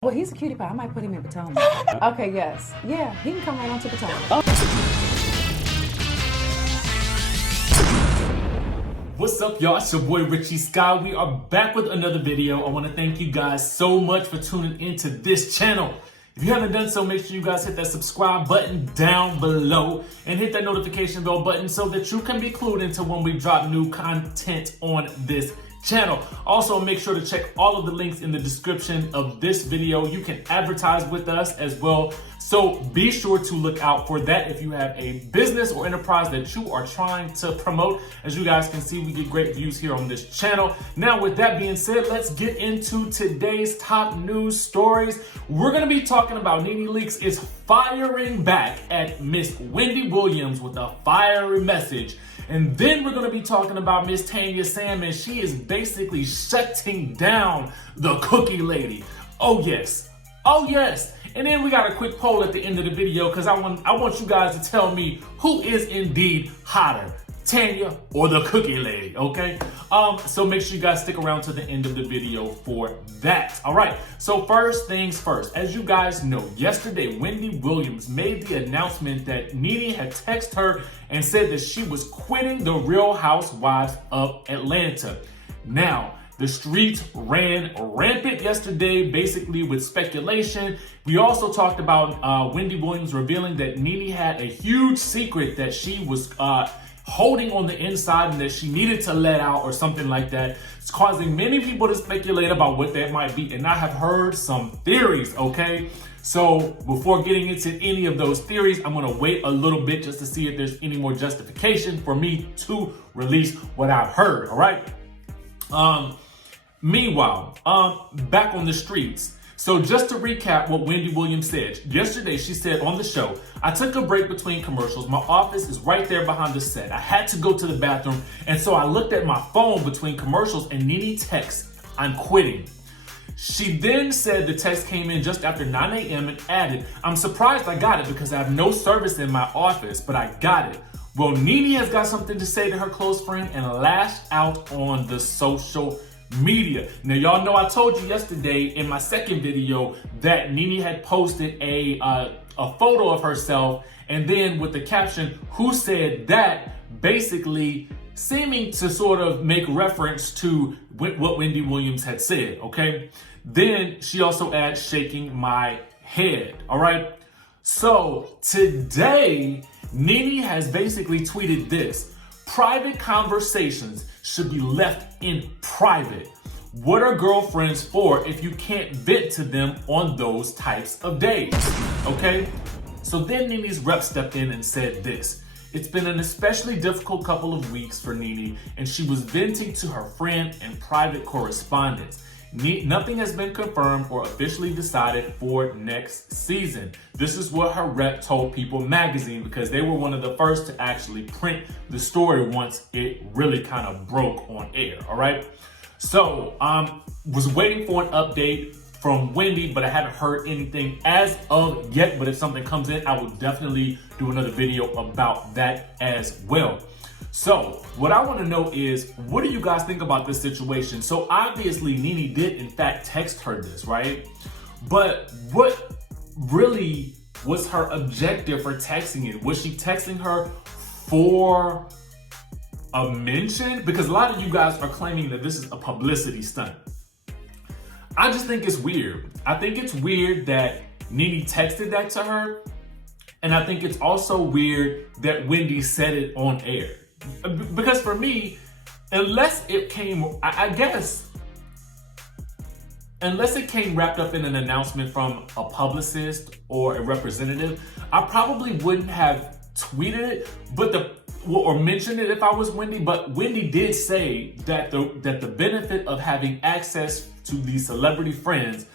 Well, he's a cutie pie. I might put him in Potomac. Okay, yes. Yeah, he can come right on to Potomac. What's up, y'all? It's your boy Richie Sky. We are back with another video. I want to thank you guys so much for tuning into this channel. If you haven't done so, make sure you guys hit that subscribe button down below and hit that notification bell button so that you can be clued into when we drop new content on this channel. Also, make sure to check all of the links in the description of this video. You can advertise with us as well, so be sure to look out for that if you have a business or enterprise that you are trying to promote. As you guys can see, we get great views here on this channel. Now, with that being said, let's get into today's top news stories. We're going to be talking about Nene Leakes is firing back at Miss Wendy Williams with a fiery message. And then we're going to be talking about Miss Tanya Salmon. She is basically shutting down the cookie lady. Oh yes. Oh yes. And then we got a quick poll at the end of the video because I want you guys to tell me who is indeed hotter, Tanya or the cookie lady, okay? So make sure you guys stick around to the end of the video for that. All right, so first things first. As you guys know, yesterday, Wendy Williams made the announcement that Nene had texted her and said that she was quitting the Real Housewives of Atlanta. Now, the streets ran rampant yesterday, basically with speculation. We also talked about Wendy Williams revealing that Nene had a huge secret that she was holding on the inside and that she needed to let out or something like that. It's causing many people to speculate about what that might be. And I have heard some theories, okay? So before getting into any of those theories, I'm gonna wait a little bit just to see if there's any more justification for me to release what I've heard, all right? Meanwhile, back on the streets. So just to recap what Wendy Williams said, yesterday she said on the show, I took a break between commercials. My office is right there behind the set. I had to go to the bathroom, and so I looked at my phone between commercials and Nene texts, I'm quitting. She then said the text came in just after 9 a.m. and added, I'm surprised I got it because I have no service in my office, but I got it. Well, Nene has got something to say to her close friend and lashed out on the social media. Now, y'all know I told you yesterday in my second video that Nene had posted a photo of herself and then with the caption, who said that, basically seeming to sort of make reference to what Wendy Williams had said, okay? Then she also adds, shaking my head, all right? So today, Nene has basically tweeted this: private conversations should be left in private. What are girlfriends for if you can't vent to them on those types of days? Okay? So then Nene's rep stepped in and said this: it's been an especially difficult couple of weeks for Nene, and she was venting to her friend in private correspondence. Nothing has been confirmed or officially decided for next season. This is what her rep told People magazine because they were one of the first to actually print the story once it really kind of broke on air, all right? So, was waiting for an update from Wendy, but I haven't heard anything as of yet. But if something comes in, I will definitely do another video about that as well. So what I want to know is, what do you guys think about this situation? So obviously Nene did in fact text her this, right? But what really was her objective for texting it? Was she texting her for a mention? Because a lot of you guys are claiming that this is a publicity stunt. I just think it's weird. I think it's weird that Nene texted that to her. And I think it's also weird that Wendy said it on air. Because for me, unless it came, I guess, unless it came wrapped up in an announcement from a publicist or a representative, I probably wouldn't have tweeted it, or mentioned it if I was Wendy. But Wendy did say that the benefit of having access to these celebrity friends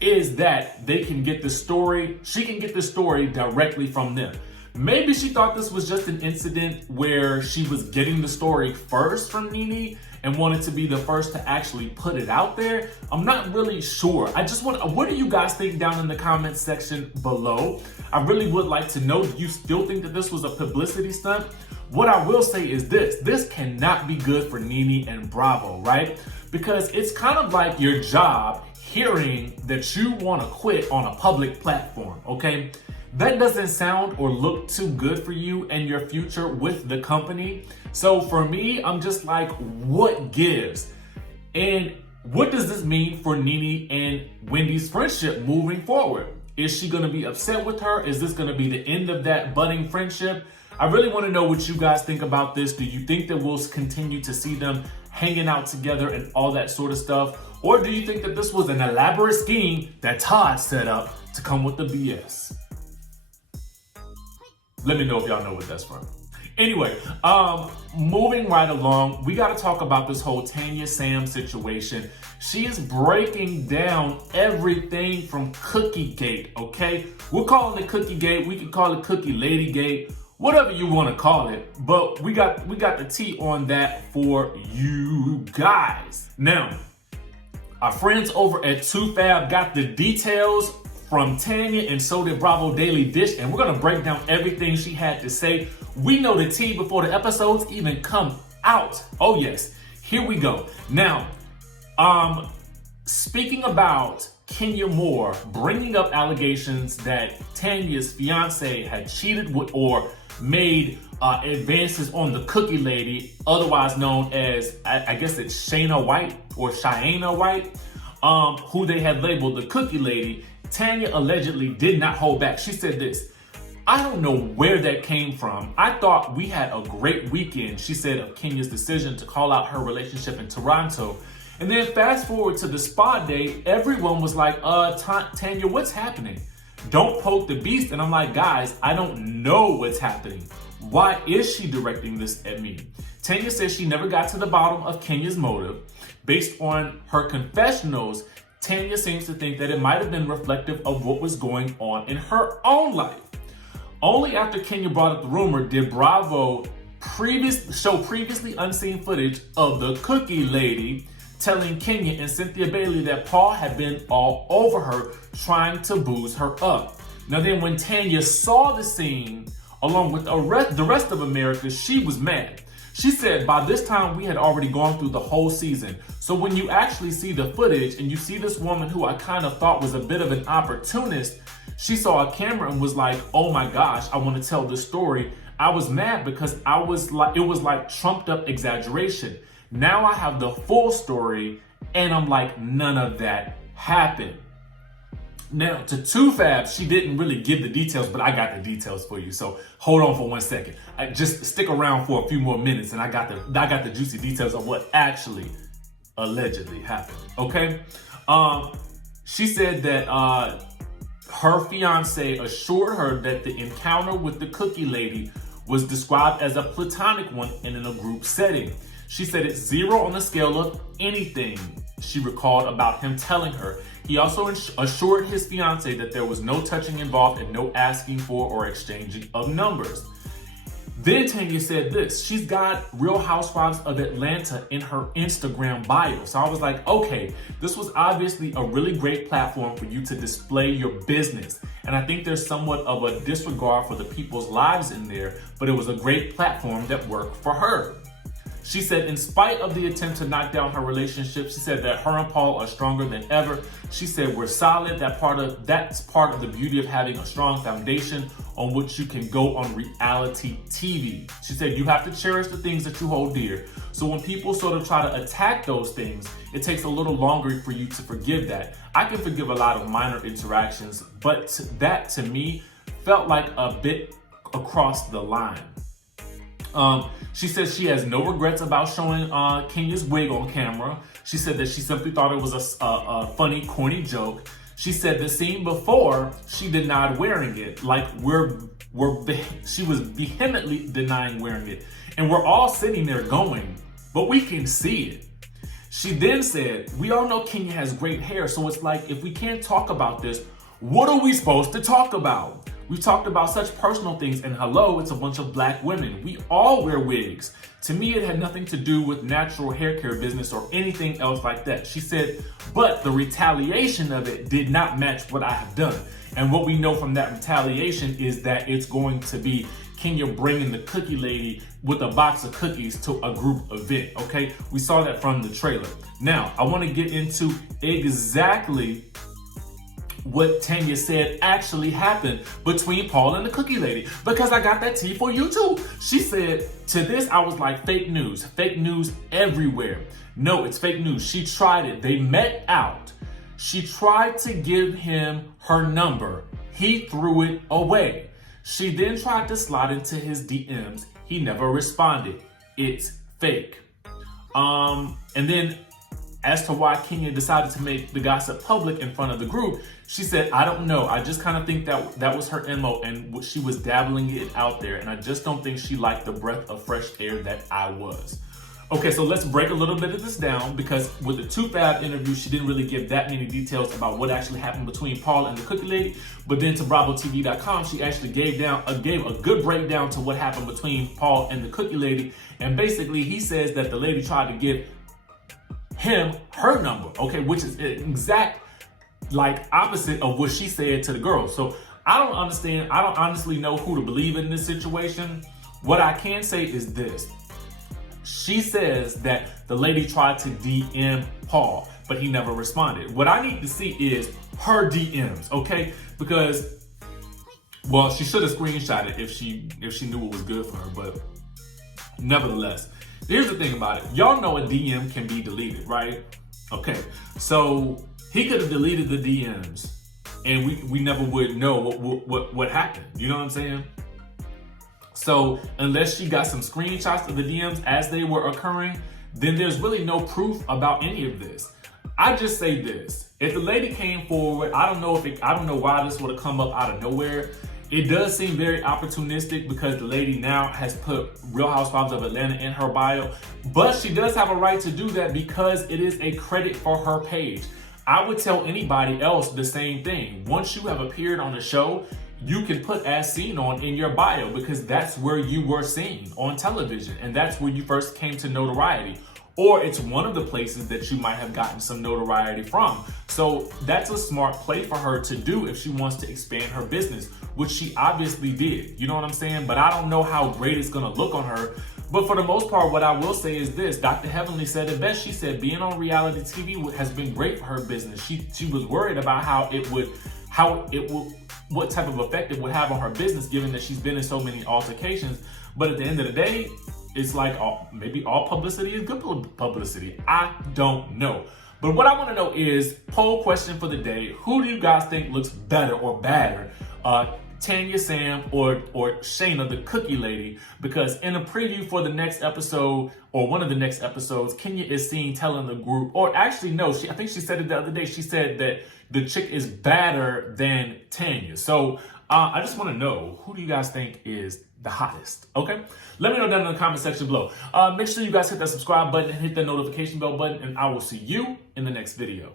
is that they can get the story, she can get the story directly from them. Maybe she thought this was just an incident where she was getting the story first from Nene and wanted to be the first to actually put it out there. I'm not really sure. What do you guys think down in the comments section below? I really would like to know, do you still think that this was a publicity stunt? What I will say is this cannot be good for Nene and Bravo, right? Because it's kind of like your job hearing that you want to quit on a public platform, okay? That doesn't sound or look too good for you and your future with the company. So for me, I'm just like, what gives? And what does this mean for Nene and Wendy's friendship moving forward? Is she going to be upset with her? Is this going to be the end of that budding friendship? I really want to know what you guys think about this. Do you think that we'll continue to see them hanging out together and all that sort of stuff? Or do you think that this was an elaborate scheme that Todd set up to come with the BS? Let me know if y'all know what that's from. Anyway, moving right along, we got to talk about this whole Tanya Sam situation. She is breaking down everything from Cookie Gate, okay? We're calling it Cookie Gate. We can call it Cookie Lady Gate, whatever you want to call it. But we got the tea on that for you guys. Now, our friends over at 2Fab got the details from Tanya, and so did Bravo Daily Dish, and we're gonna break down everything she had to say. We know the tea before the episodes even come out. Oh yes, here we go. Now, speaking about Kenya Moore bringing up allegations that Tanya's fiance had cheated with or made advances on the Cookie Lady, otherwise known as, I guess it's Shayna White or Cheyenne White, who they had labeled the Cookie Lady. Tanya allegedly did not hold back. She said this: I don't know where that came from. I thought we had a great weekend, she said of Kenya's decision to call out her relationship in Toronto. And then fast forward to the spa day, everyone was like, Tanya, what's happening? Don't poke the beast. And I'm like, guys, I don't know what's happening. Why is she directing this at me? Tanya says she never got to the bottom of Kenya's motive. Based on her confessionals, Tanya seems to think that it might have been reflective of what was going on in her own life. Only after Kenya brought up the rumor did Bravo show previously unseen footage of the Cookie Lady telling Kenya and Cynthia Bailey that Paul had been all over her, trying to booze her up. Now then, when Tanya saw the scene, along with the rest of America, she was mad. She said, by this time we had already gone through the whole season. So when you actually see the footage and you see this woman who I kind of thought was a bit of an opportunist, she saw a camera and was like, oh my gosh, I want to tell this story. I was mad because it was like trumped up exaggeration. Now I have the full story and I'm like, none of that happened. Now, to 2Fab, she didn't really give the details, but I got the details for you. So hold on for 1 second. Just stick around for a few more minutes, and I got the juicy details of what actually allegedly happened. Okay, she said that her fiance assured her that the encounter with the Cookie Lady was described as a platonic one and in a group setting. She said it's 0 on the scale of anything she recalled about him telling her. He also assured his fiance that there was no touching involved and no asking for or exchanging of numbers. Then Tanya said this: she's got Real Housewives of Atlanta in her Instagram bio. So I was like, okay, this was obviously a really great platform for you to display your business. And I think there's somewhat of a disregard for the people's lives in there, but it was a great platform that worked for her. She said, in spite of the attempt to knock down her relationship, she said that her and Paul are stronger than ever. She said, we're solid. That's part of the beauty of having a strong foundation on which you can go on reality TV. She said, you have to cherish the things that you hold dear. So when people sort of try to attack those things, it takes a little longer for you to forgive that. I can forgive a lot of minor interactions, but that to me felt like a bit across the line. She says she has no regrets about showing Kenya's wig on camera. She said that she simply thought it was a funny, corny joke. She said the scene before, she denied wearing it. Like she was vehemently denying wearing it. And we're all sitting there going, but we can see it. She then said, we all know Kenya has great hair, so it's like, if we can't talk about this, what are we supposed to talk about? We talked about such personal things, and hello, it's a bunch of black women. We all wear wigs. To me, it had nothing to do with natural hair care business or anything else like that. She said, but the retaliation of it did not match what I have done. And what we know from that retaliation is that it's going to be Kenya bringing the cookie lady with a box of cookies to a group event, okay? We saw that from the trailer. Now, I want to get into exactly what Tanya said actually happened between Paul and the cookie lady, because I got that tea for you too. She said, to this, I was like, fake news everywhere. No, it's fake news. She tried it. They met out. She tried to give him her number. He threw it away. She then tried to slide into his DMs. He never responded. It's fake. And then as to why Kenya decided to make the gossip public in front of the group, she said, I don't know. I just kind of think that was her MO, and she was dabbling it out there. And I just don't think she liked the breath of fresh air that I was. Okay, so let's break a little bit of this down, because with the 2Fab interview, she didn't really give that many details about what actually happened between Paul and the cookie lady. But then to BravoTV.com, she actually gave a good breakdown to what happened between Paul and the cookie lady. And basically, he says that the lady tried to give him her number, okay, which is exact opposite of what she said to the girls. So I don't understand. I don't honestly know who to believe in this situation. What I can say is this. She says that the lady tried to DM Paul, but he never responded. What I need to see is her DMs, okay? Because, well, she should have screenshot it if she knew it was good for her, but nevertheless. Here's the thing about it. Y'all know a DM can be deleted, right? Okay, so he could have deleted the DMs and we never would know what happened. You know what I'm saying? So unless she got some screenshots of the DMs as they were occurring, then there's really no proof about any of this. I just say this. If the lady came forward, I don't know why this would have come up out of nowhere. It does seem very opportunistic because the lady now has put Real Housewives of Atlanta in her bio, but she does have a right to do that because it is a credit for her page. I would tell anybody else the same thing. Once you have appeared on the show, you can put as seen on in your bio because that's where you were seen on television and that's where you first came to notoriety. Or it's one of the places that you might have gotten some notoriety from. So that's a smart play for her to do if she wants to expand her business, which she obviously did. You know what I'm saying? But I don't know how great it's gonna look on her. But for the most part, what I will say is this. Dr. Heavenly said it best. She said being on reality TV has been great for her business. She was worried about what type of effect it would have on her business, given that she's been in so many altercations. But at the end of the day, it's like maybe all publicity is good publicity. I don't know. But what I want to know is, poll question for the day. Who do you guys think looks better or badder? Tanya, Sam, or Shayna, the cookie lady? Because in a preview for the next episode, or one of the next episodes, Kenya is seen telling the group, or actually no, I think she said it the other day. She said that the chick is badder than Tanya. So I just want to know, who do you guys think is the hottest? Okay, let me know down in the comment section below. Make sure you guys hit that subscribe button and hit that notification bell button, and I will see you in the next video.